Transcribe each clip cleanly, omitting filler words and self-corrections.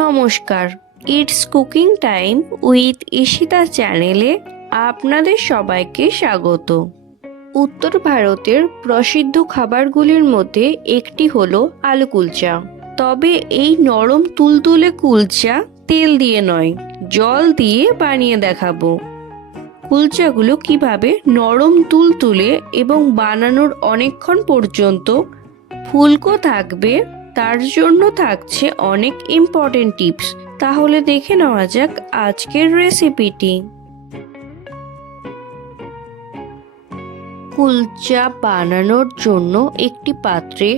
নমস্কার, it's cooking time with Ishita চ্যানেলে আপনাদের সবাইকে স্বাগত। উত্তর ভারতের প্রসিদ্ধ খাবারগুলির মধ্যে একটি হলো আলু কুলচা। তবে এই নরম তুলতুলে কুলচা তেল দিয়ে নয়, জল দিয়ে বানিয়ে দেখাবো। কুলচাগুলো কিভাবে নরম তুলতুলে এবং বানানোর অনেকক্ষণ পর্যন্ত ফুলকো থাকবে তার জন্য থাকছে অনেক ইম্পর্টেন্ট টিপস। তাহলে দেখে নেওয়া যাক আজকের রেসিপিটি। কুলচা বানানোর জন্য একটি পাত্রে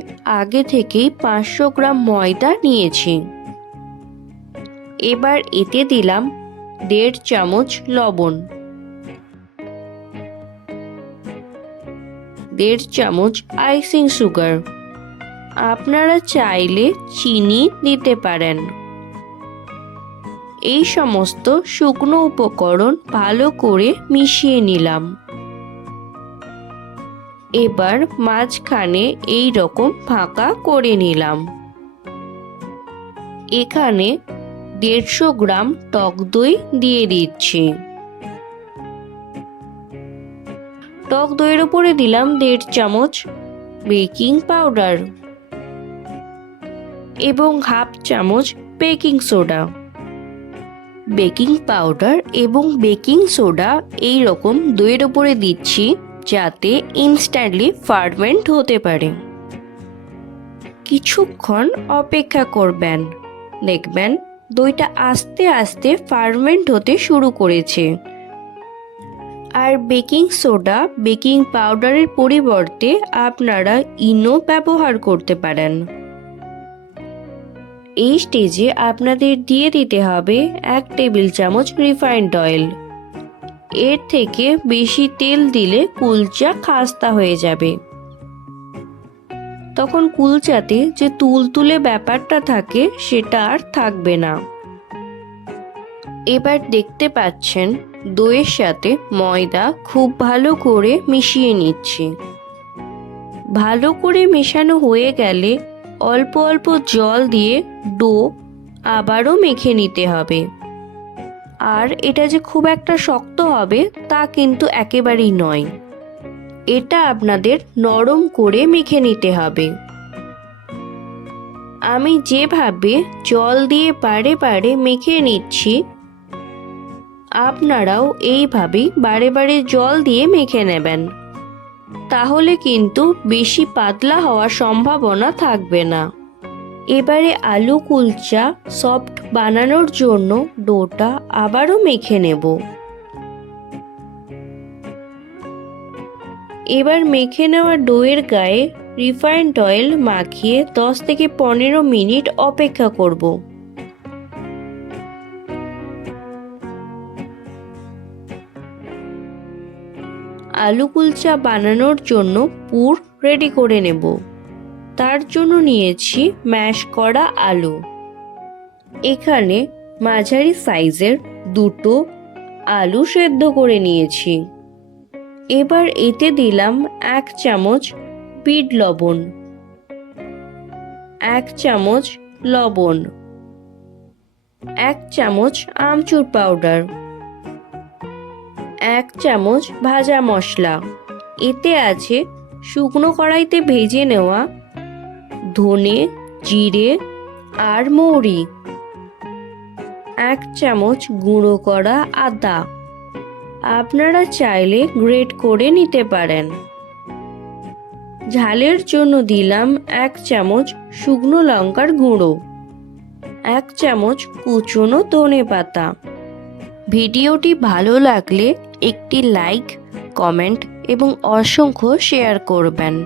আগে থেকেই 500 গ্রাম ময়দা নিয়েছি। এবার এতে দিলাম 1.5 চামচ লবণ, 1.5 চামচ আইসিং সুগার। আপনারা চাইলে চিনি দিতে পারেন। এই সমস্ত শুকনো উপকরণ ভালো করে মিশিয়ে নিলাম। এবার মাঝখানে এই রকম ফাঁকা করে নিলাম। এখানে 150 গ্রাম টক দই দিয়ে দিচ্ছি। টক দইয়ের উপরে দিলাম 1.5 চামচ বেকিং পাউডার এবং 1/2 চামচ বেকিং সোডা। বেকিং পাউডার এবং বেকিং সোডা এই রকম দইয়ের উপরে দিচ্ছি যাতে ইনস্ট্যান্টলি ফার্মেন্ট হতে পারে। কিছুক্ষণ অপেক্ষা করবেন, দেখবেন দইটা আস্তে আস্তে ফার্মেন্ট হতে শুরু করেছে। আর বেকিং সোডা বেকিং পাউডারের পরিবর্তে আপনারা ইনো ব্যবহার করতে পারেন। এই স্টেজে আপনাদের দিয়ে দিতে হবে 1 টেবিল চামচ রিফাইন্ড অয়েল। এর থেকে বেশি তেল দিলে কুলচা খাস্তা হয়ে যাবে। তখন কুলচাতে যে তুলতুলে ব্যাপারটা থাকে সেটা আর থাকবে না। এবার দেখতে পাচ্ছেন দইয়ের সাথে ময়দা খুব ভালো করে মিশিয়ে নিচ্ছি। ভালো করে মেশানো হয়ে গেলে অল্প অল্প জল দিয়ে ডো আবারও মেখে নিতে হবে। আর এটা যে খুব একটা শক্ত হবে তা কিন্তু একেবারেই নয়। এটা আপনাদের নরম করে মেখে নিতে হবে। আমি যেভাবে জল দিয়ে বারে বারে মেখে নিচ্ছি, আপনারাও এইভাবেই বারে বারে জল দিয়ে মেখে নেবেন। তাহলে কিন্তু বেশি পাতলা হওয়ার সম্ভাবনা থাকবে না। এবারে আলু কুলচা সফট বানানোর জন্য ডোটা আবারও মেখে নেব। এবার মেখে নেওয়া ডোয়ের গায়ে রিফাইন্ড অয়েল মাখিয়ে 10 থেকে 15 মিনিট অপেক্ষা করব। আলু কুলচা বানানোর জন্য পুর রেডি করে নেব। তার জন্য নিয়েছি ম্যাশ করা আলু। এখানে মাঝারি সাইজের 2টো আলু সেদ্ধ করে নিয়েছি। এবার এতে দিলাম 1 চামচ বিট লবণ, 1 চামচ লবণ, 1 চামচ আমচুর পাউডার, 1 চামচ ভাজা মশলা। এতে আছে শুকনো কড়াইতে ভেজে নেওয়া ধনে, জিরে আর মৌরি, 1 চামচ গুঁড়ো করা আদা। আপনারা চাইলে গ্রেট করে নিতে পারেন। ঝালের জন্য দিলাম 1 চামচ শুকনো লঙ্কার গুঁড়ো, 1 চামচ কুচনো ধনেপাতা। ভিডিওটি ভালো লাগলে একটি লাইক, কমেন্ট এবং অসংখ্য শেয়ার করবেন।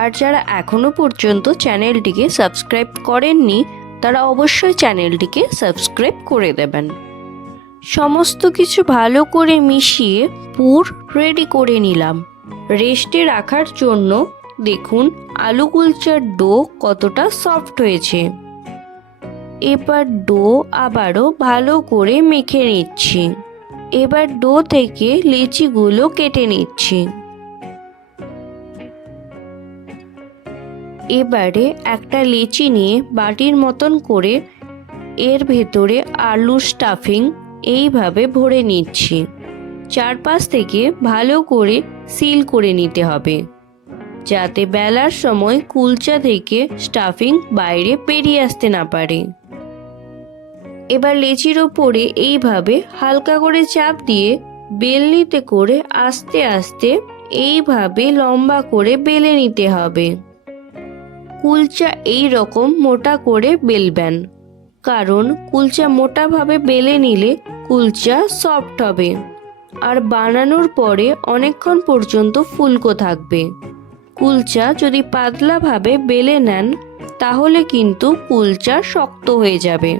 আর যারা এখনো পর্যন্ত চ্যানেলটিকে সাবস্ক্রাইব করেননি তারা অবশ্যই চ্যানেলটিকে সাবস্ক্রাইব করে দেবেন। সমস্ত কিছু ভালো করে মিশিয়ে পুর রেডি করে নিলাম রেস্টে রাখার জন্য। দেখুন আলু কুলচার ডো কতটা সফট হয়েছে। এবার ডো আবারও ভালো করে মেখে নিচ্ছি। এবার ডো থেকে লেচিগুলো কেটে নিচ্ছি। এবারে একটা লেচি নিয়ে বাটির মতন করে এর ভেতরে আলুর স্টাফিং এইভাবে ভরে নিচ্ছি। চারপাশ থেকে ভালো করে সিল করে নিতে হবে, যাতে বেলার সময় কুলচা থেকে স্টাফিং বাইরে বেরিয়ে আসতে না পারে। এবার লেচির ওপরে এইভাবে হালকা করে চাপ দিয়ে বেলনিতে করে আস্তে আস্তে এইভাবে লম্বা করে বেলে নিতে হবে। কুলচা এই রকম মোটা করে বেলবেন, কারণ কুলচা মোটাভাবে বেলে নিলে কুলচা সফট হবে আর বানানোর পরে অনেকক্ষণ পর্যন্ত ফুলকো থাকবে। কুলচা যদি পাতলাভাবে বেলে নেন তাহলে কিন্তু কুলচা শক্ত হয়ে যাবে।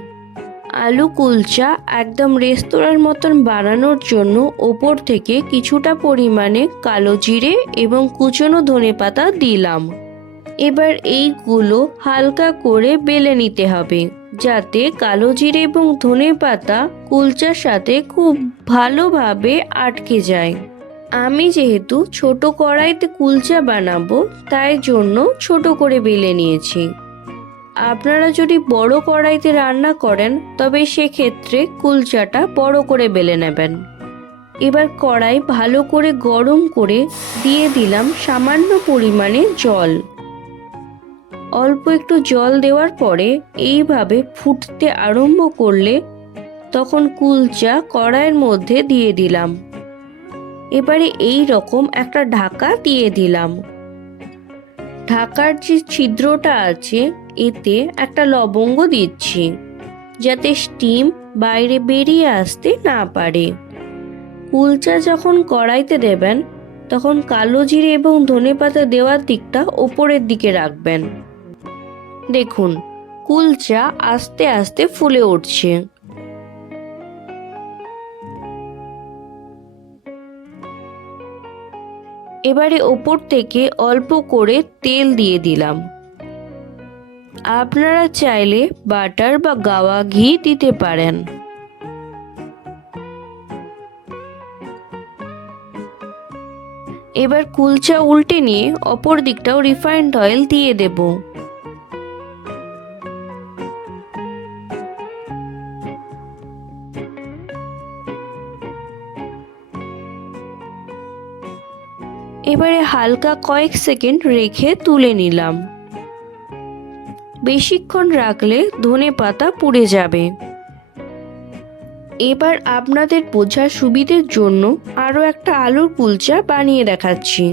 আলু কুলচা একদম রেস্তোরাঁর মতন বানানোর জন্য ওপর থেকে কিছুটা পরিমাণে কালো জিরে এবং কুচনো ধনেপাতা দিলাম। এবার এইগুলো হালকা করে বেলে নিতে হবে, যাতে কালো জিরে এবং ধনেপাতা কুলচার সাথে খুব ভালোভাবে আটকে যায়। আমি যেহেতু ছোট কড়াইতে কুলচা বানাবো তাই জন্য ছোট করে বেলে নিয়েছি। আপনারা যদি বড় কড়াইতে রান্না করেন তবে সেক্ষেত্রে কুলচাটা বড় করে বেলে নেবেন। এবার কড়াই ভালো করে গরম করে দিয়ে দিলাম সামান্য পরিমাণে জল। অল্প একটু জল দেওয়ার পরে এইভাবে ফুটতে আরম্ভ করলে তখন কুলচা কড়াইয়ের মধ্যে দিয়ে দিলাম। এবারে এই রকম একটা ঢাকা দিয়ে দিলাম। ঢাকার যে ছিদ্রটা আছে এতে একটা লবঙ্গ দিচ্ছি, যাতে স্টিম বাইরে বেরিয়ে আসতে না পারে। কুলচা যখন কড়াইতে দেবেন তখন কালো জিরে এবং ধনেপাতা দেওয়ার দিকটা ওপরের দিকে রাখবেন। দেখুন কুলচা আস্তে আস্তে ফুলে উঠছে। এবারে ওপর থেকে অল্প করে তেল দিয়ে দিলাম। আপনারা চাইলে বাটার বা গাওয়া ঘি দিতে পারেন। এবার কুলচা উল্টে নিয়ে অপর দিকটাও রিফাইন্ড অয়েল দিয়ে দেব। এবারে হালকা কয়েক সেকেন্ড রেখে তুলে নিলাম। বেশিক্ষণ রাখলে ধনেপাতা পুড়ে যাবে। এবার আপনাদের বোঝার সুবিধের জন্য আরও একটা আলুর কুলচা বানিয়ে দেখাচ্ছি।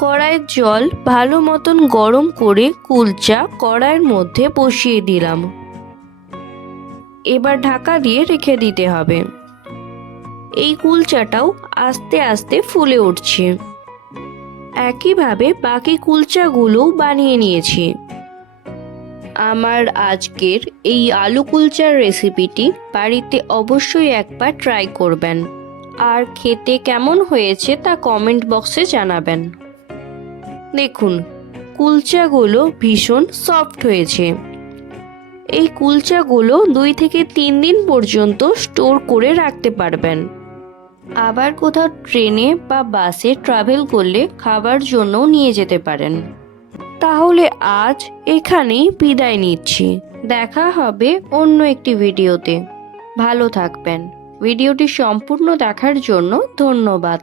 কড়াইয়ের জল ভালো মতন গরম করে কুলচা কড়াইয়ের মধ্যে বসিয়ে দিলাম। এবার ঢাকা দিয়ে রেখে দিতে হবে। এই কুলচাটাও আস্তে আস্তে ফুলে উঠছে। একইভাবে বাকি কুলচাগুলোও বানিয়ে নিয়েছি। আমার আজকের এই আলু কুলচার রেসিপিটি বাড়িতে অবশ্যই একবার ট্রাই করবেন আর খেতে কেমন হয়েছে তা কমেন্ট বক্সে জানাবেন। দেখুন কুলচাগুলো ভীষণ সফট হয়েছে। এই কুলচাগুলো 2 থেকে 3 দিন পর্যন্ত স্টোর করে রাখতে পারবেন। আবার কোথাও ট্রেনে বা বাসে ট্রাভেল করলে খাবার জন্য নিয়ে যেতে পারেন। তাহলে আজ এখানেই বিদায় নিচ্ছি। দেখা হবে অন্য একটি ভিডিওতে। ভালো থাকবেন। ভিডিওটি সম্পূর্ণ দেখার জন্য ধন্যবাদ।